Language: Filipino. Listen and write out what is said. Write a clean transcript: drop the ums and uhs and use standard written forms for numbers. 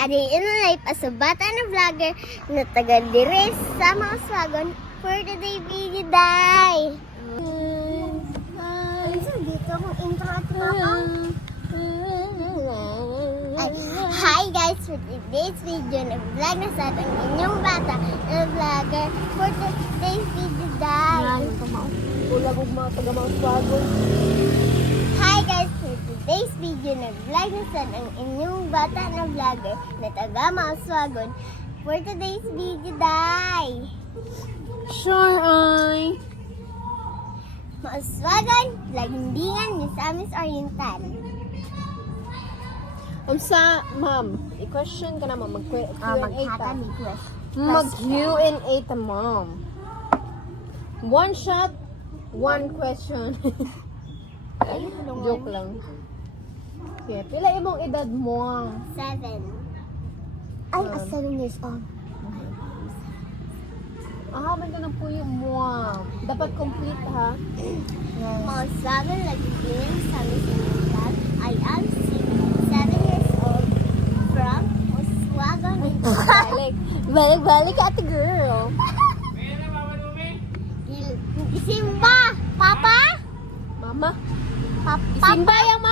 Adi inulay pa sa bata na vlogger na taga dire sa mga swagon for today video day. So dito ang intro at hi guys, for today's video na vlog na sa ang inyong bata na vlogger for today's video day. Ulag og mga taga mga swagon. Hi guys, for today's video na vlog na sa ang inyong bata na vlogger na taga mga swagon for today's video day. Sure, ay. Mga swagon, lagindigan ni Samis Oriental. Sa, ma'am, i-question ka naman, mag-Q&A ta. Maghata ni question. Mag-Q&A ta, ma'am. One shot, one question. Joke lang. Sige, pila imong edad mo? 7. Ay, 7 years old. Man ka na po yung mo. Dapat complete, ha? Mga swagon, lagindigan ni Samis Oriental. I am 7 years old from Oswagon. Balik, ate girl. Isimba! Papa? Mama, Papa? isimba yung